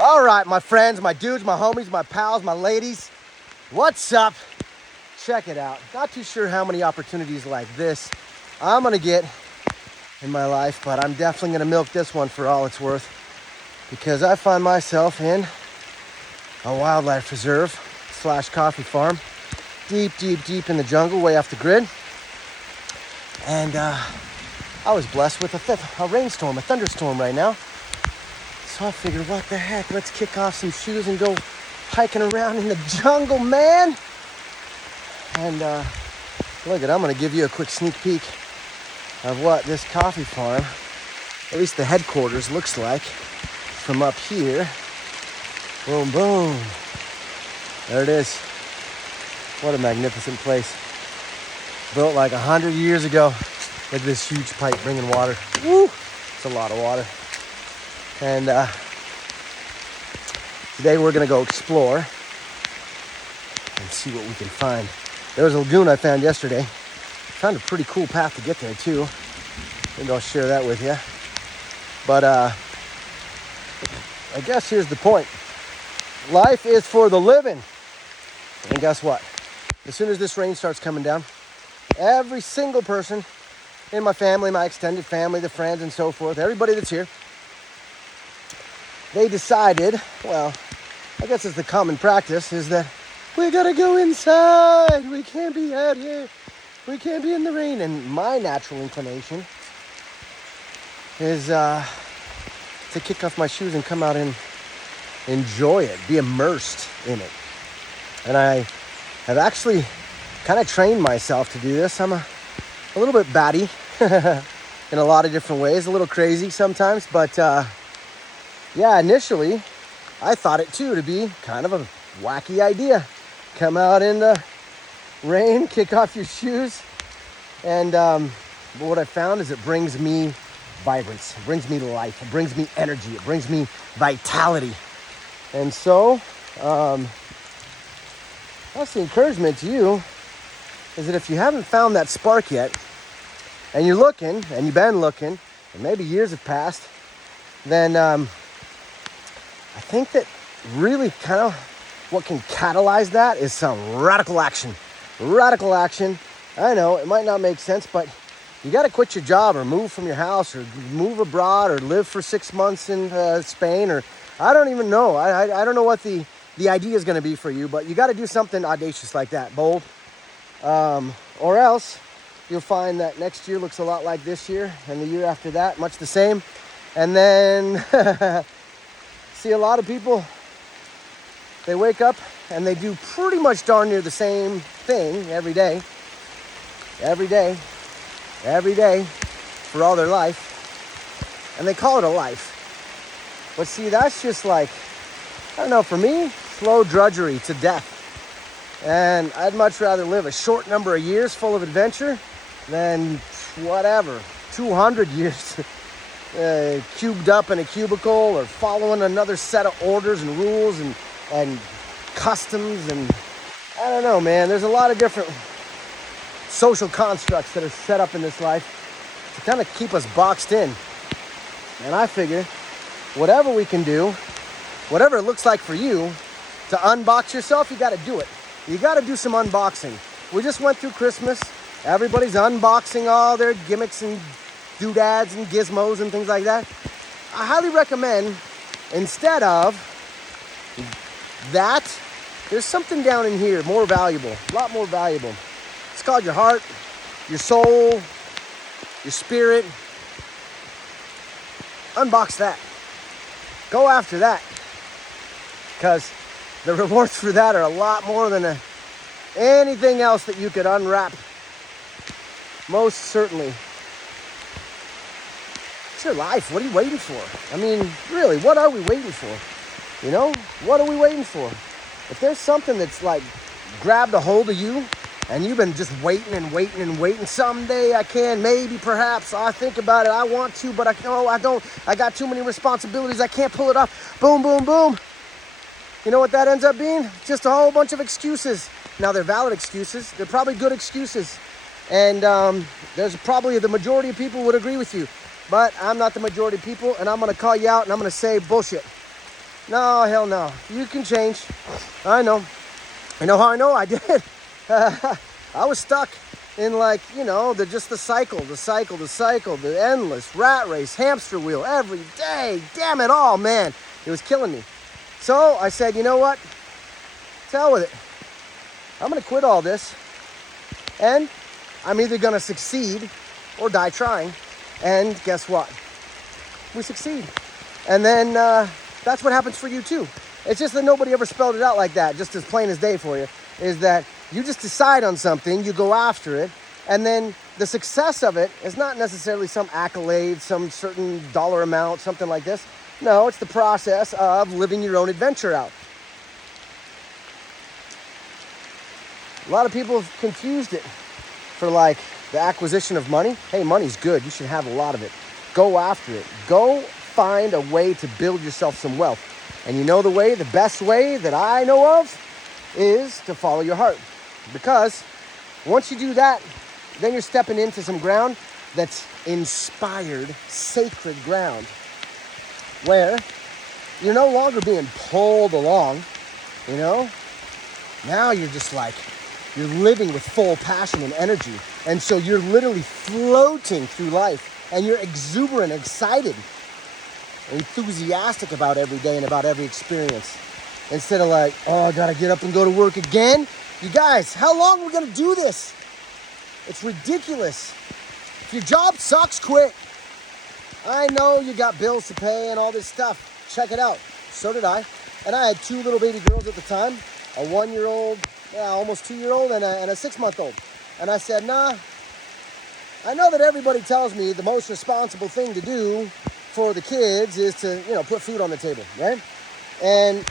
All right, my friends, my dudes, my homies, my pals, my ladies, what's up? Check it out. Not too sure how many opportunities like this I'm gonna get in my life, but I'm definitely gonna milk this one for all it's worth because I find myself in a wildlife reserve / coffee farm, deep in the jungle, way off the grid. And I was blessed with a rainstorm, a thunderstorm right now. So I figured, what the heck, let's kick off some shoes and go hiking around in the jungle, man. And look I'm gonna give you a quick sneak peek of what this coffee farm, at least the headquarters, looks like from up here. Boom, boom. There it is. What a magnificent place. Built like 100 years ago. Look at this huge pipe bringing water. Woo! It's a lot of water. And today we're gonna go explore and see what we can find. There was a lagoon I found yesterday. Found a pretty cool path to get there too. Maybe I'll share that with you. But I guess here's the point. Life is for the living. And guess what? As soon as this rain starts coming down, every single person in my family, my extended family, the friends and so forth, everybody that's here, they decided, well, I guess it's the common practice, is that we gotta go inside. We can't be out here. We can't be in the rain. And my natural inclination is to kick off my shoes and come out and enjoy it, be immersed in it. And I have actually kind of trained myself to do this. I'm a little bit batty in a lot of different ways, a little crazy sometimes, but yeah, initially, I thought it too to be kind of a wacky idea. Come out in the rain, kick off your shoes, and what I found is it brings me vibrance, it brings me life, it brings me energy, it brings me vitality. And so, that's the encouragement to you, is that if you haven't found that spark yet, and you're looking, and you've been looking, and maybe years have passed, then I think that really kind of what can catalyze that is some radical action. Radical action. I know it might not make sense, but you got to quit your job or move from your house or move abroad or live for 6 months in Spain, or I don't even know. I don't know what the idea is going to be for you, but you got to do something audacious like that, bold. Or else you'll find that next year looks a lot like this year, and the year after that, much the same. And then see a lot of people, they wake up and they do pretty much darn near the same thing every day, for all their life, and they call it a life. But see, that's just like, I don't know, for me, slow drudgery to death. And I'd much rather live a short number of years full of adventure than 200 years cubed up in a cubicle or following another set of orders and rules and customs. And I don't know, man, there's a lot of different social constructs that are set up in this life to kind of keep us boxed in. And I figure whatever we can do, whatever it looks like for you to unbox yourself, you got to do it. You got to do some unboxing. We just went through Christmas. Everybody's unboxing all their gimmicks and doodads and gizmos and things like that. I highly recommend, instead of that, there's something down in here more valuable, a lot more valuable. It's called your heart, your soul, your spirit. Unbox that. Go after that. Because the rewards for that are a lot more than anything else that you could unwrap. Most certainly. It's your life. What are you waiting for? I mean, really, what are we waiting for? You know, what are we waiting for? If there's something that's like grabbed a hold of you and you've been just waiting, someday I can, maybe, perhaps, I think about it, I want to, but I don't, I got too many responsibilities, I can't pull it off, boom, boom, boom. You know what that ends up being? Just a whole bunch of excuses. Now, they're valid excuses. They're probably good excuses. And there's probably the majority of people would agree with you. But I'm not the majority of people, and I'm going to call you out, and I'm going to say bullshit. No, hell no. You can change. I know. You know how I know? I did. I was stuck in like, the cycle, the endless rat race, hamster wheel every day. Damn it all, man. It was killing me. So I said, you know what? To hell with it. I'm going to quit all this. And I'm either going to succeed or die trying. And guess what? We succeed. And then that's what happens for you too. It's just that nobody ever spelled it out like that, just as plain as day for you, is that you just decide on something, you go after it, and then the success of it is not necessarily some accolade, some certain dollar amount, something like this. No, it's the process of living your own adventure out. A lot of people have confused it for like the acquisition of money. Hey, money's good. You should have a lot of it. Go after it. Go find a way to build yourself some wealth. And you know the best way that I know of is to follow your heart. Because once you do that, then you're stepping into some ground that's inspired, sacred ground, where you're no longer being pulled along, Now you're just like, you're living with full passion and energy. And so you're literally floating through life, and you're exuberant, excited, enthusiastic about every day and about every experience. Instead of like, oh, I gotta get up and go to work again. You guys, how long are we gonna do this? It's ridiculous. If your job sucks, quit. I know you got bills to pay and all this stuff. Check it out. So did I. And I had 2 little baby girls at the time, a 1-year-old, almost 2-year-old, and a 6-month-old. And I said, nah, I know that everybody tells me the most responsible thing to do for the kids is to, put food on the table, right? And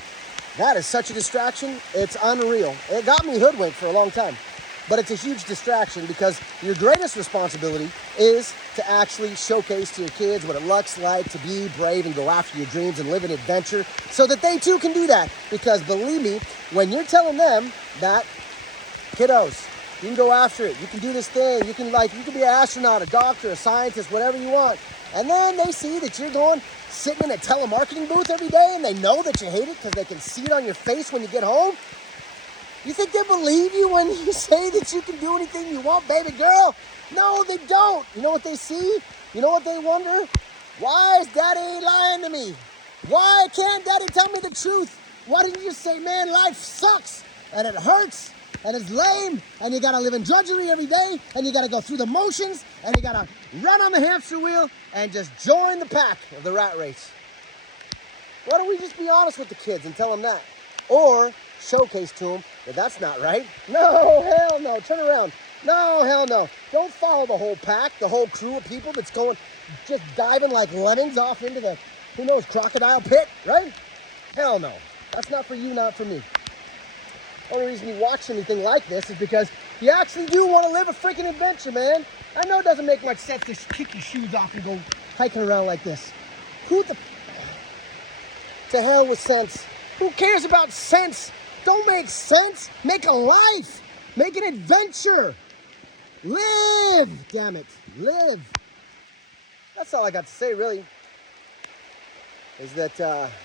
that is such a distraction. It's unreal. It got me hoodwinked for a long time. But it's a huge distraction because your greatest responsibility is to actually showcase to your kids what it looks like to be brave and go after your dreams and live an adventure so that they too can do that. Because believe me, when you're telling them that, kiddos, you can go after it. You can do this thing. You can be an astronaut, a doctor, a scientist, whatever you want. And then they see that you're sitting in a telemarketing booth every day and they know that you hate it because they can see it on your face when you get home. You think they believe you when you say that you can do anything you want, baby girl? No, they don't. You know what they see? You know what they wonder? Why is daddy lying to me? Why can't daddy tell me the truth? Why didn't you just say, man, life sucks and it hurts and it's lame and you gotta live in drudgery every day and you gotta go through the motions and you gotta run on the hamster wheel and just join the pack of the rat race? Why don't we just be honest with the kids and tell them that? Or showcase to them that that's not right. No, hell no. Turn around. No, hell no. Don't follow the whole pack, the whole crew of people that's just diving like lemons off into the, crocodile pit, right? Hell no. That's not for you, not for me. Only reason you watch anything like this is because you actually do want to live a freaking adventure, man. I know it doesn't make much sense to kick your shoes off and go hiking around like this. To hell with sense. Who cares about sense? Don't make sense. Make a life. Make an adventure. Live. Damn it. Live. That's all I got to say, really. Is that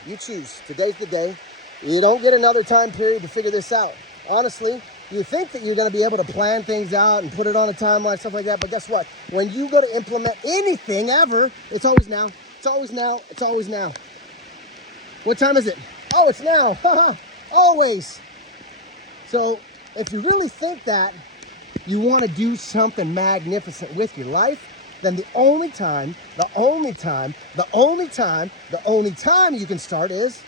you choose. Today's the day. You don't get another time period to figure this out. Honestly, you think that you're going to be able to plan things out and put it on a timeline, stuff like that. But guess what? When you go to implement anything ever, it's always now. It's always now. It's always now. What time is it? Oh, it's now. Always. So if you really think that you want to do something magnificent with your life, then the only time you can start is,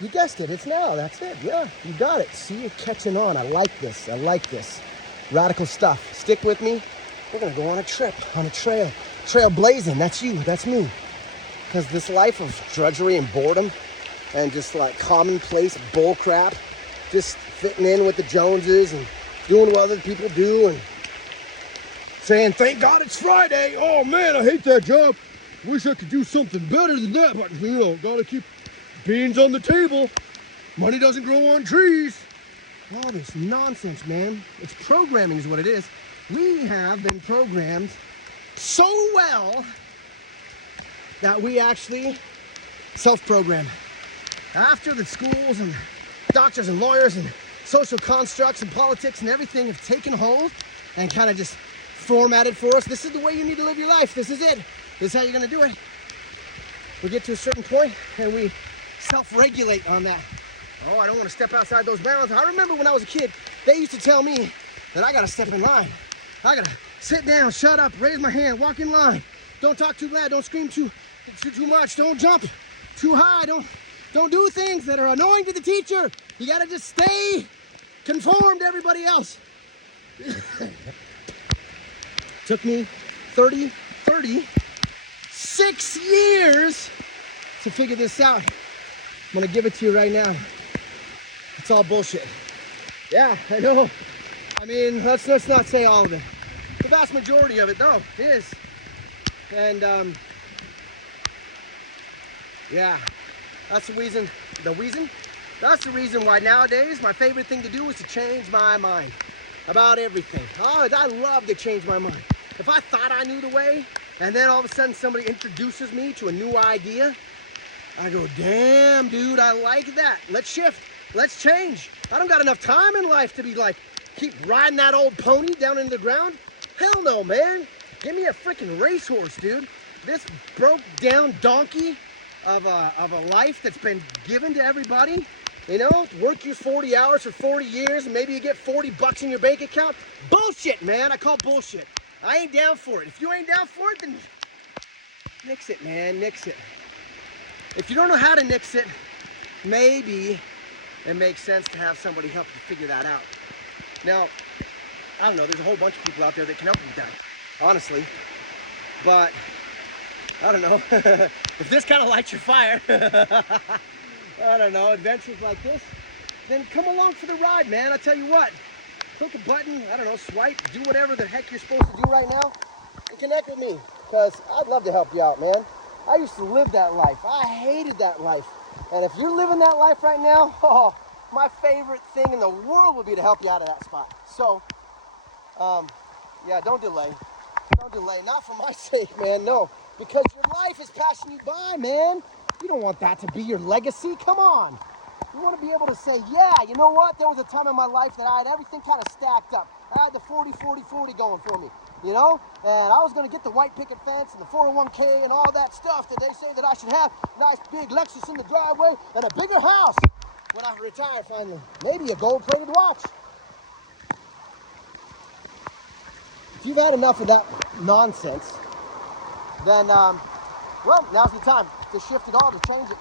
you guessed it, it's now. That's it. Yeah, you got it. See, you're catching on. I like this. Radical stuff. Stick with me. We're going to go on a trip, on a trail. Trailblazing. That's you. That's me. Because this life of drudgery and boredom and just like commonplace bull crap, just fitting in with the Joneses and doing what other people do and saying, thank God it's Friday. Oh man, I hate that job. Wish I could do something better than that, but gotta keep beans on the table. Money doesn't grow on trees. All this nonsense, man. It's programming is what it is. We have been programmed so well that we actually self-program. After the schools and doctors and lawyers and social constructs and politics and everything have taken hold and kind of just formatted for us, this is the way you need to live your life. This is it. This is how you're going to do it. We get to a certain point and we self-regulate on that. Oh, I don't want to step outside those bounds. I remember when I was a kid, they used to tell me that I got to step in line. I got to sit down, shut up, raise my hand, walk in line. Don't talk too loud, don't scream too much, don't jump too high, don't do things that are annoying to the teacher. You got to just stay conformed to everybody else. Took me 36 years to figure this out. I'm gonna give it to you right now. It's all bullshit. Yeah, I know. I mean, let's not say all of it. The vast majority of it, though, is. And yeah, that's the reason. That's the reason why nowadays my favorite thing to do is to change my mind about everything. Oh, I love to change my mind. If I thought I knew the way, and then all of a sudden somebody introduces me to a new idea, I go, damn, dude, I like that. Let's shift. Let's change. I don't got enough time in life to be like, keep riding that old pony down into the ground. Hell no, man. Give me a freaking racehorse, dude. This broke down donkey of a life that's been given to everybody. You know, work you 40 hours for 40 years and maybe you get 40 bucks in your bank account. Bullshit, man. I call bullshit. I ain't down for it. If you ain't down for it, then nix it, man. Nix it. If you don't know how to nix it, maybe it makes sense to have somebody help you figure that out. Now, I don't know, there's a whole bunch of people out there that can help you with that, honestly. But, I don't know, if this kind of lights your fire, I don't know, adventures like this, then come along for the ride, man. I tell you what, click a button, I don't know, swipe, do whatever the heck you're supposed to do right now, and connect with me, because I'd love to help you out, man. I used to live that life. I hated that life. And if you're living that life right now, oh, my favorite thing in the world would be to help you out of that spot. So, yeah, don't delay. Don't delay. Not for my sake, man, no. Because your life is passing you by, man. You don't want that to be your legacy. Come on. You want to be able to say, yeah, you know what? There was a time in my life that I had everything kind of stacked up. I had the 40-40-40 going for me. You know, and I was going to get the white picket fence and the 401k and all that stuff that they say that I should have. Nice big Lexus in the driveway and a bigger house when I retire finally. Maybe a gold-plated watch. If you've had enough of that nonsense, then, well, now's the time to shift it all, to change it.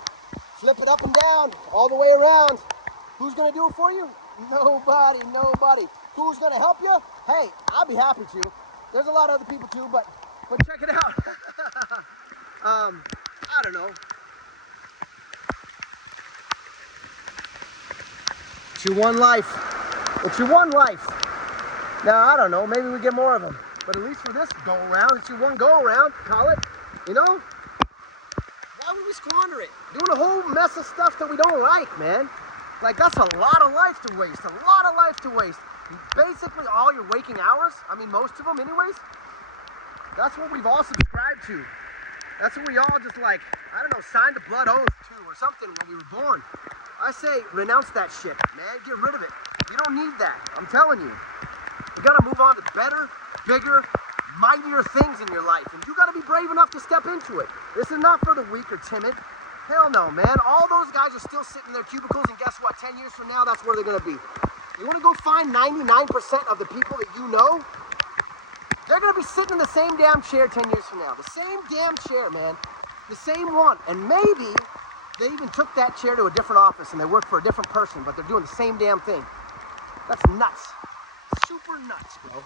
Flip it up and down, all the way around. Who's going to do it for you? Nobody, nobody. Who's going to help you? Hey, I'll be happy to. There's a lot of other people too, but check it out. I don't know. It's your one life. It's your one life. Now, I don't know, maybe we get more of them. But at least for this go around, it's your one go around, call it. You know? Why would we squander it? Doing a whole mess of stuff that we don't like, man. Like, that's a lot of life to waste. A lot of life to waste. Basically all your waking hours, I mean most of them anyways, that's what we've all subscribed to. That's what we all just like, I don't know, signed a blood oath to or something when we were born. I say renounce that shit, man, get rid of it. You don't need that, I'm telling you. You gotta move on to better, bigger, mightier things in your life, and you gotta be brave enough to step into it. This is not for the weak or timid. Hell no, man. All those guys are still sitting in their cubicles, and guess what, 10 years from now, that's where they're gonna be. You want to go find 99% of the people that you know? They're going to be sitting in the same damn chair 10 years from now. The same damn chair, man. The same one. And maybe they even took that chair to a different office and they work for a different person, but they're doing the same damn thing. That's nuts. Super nuts, bro.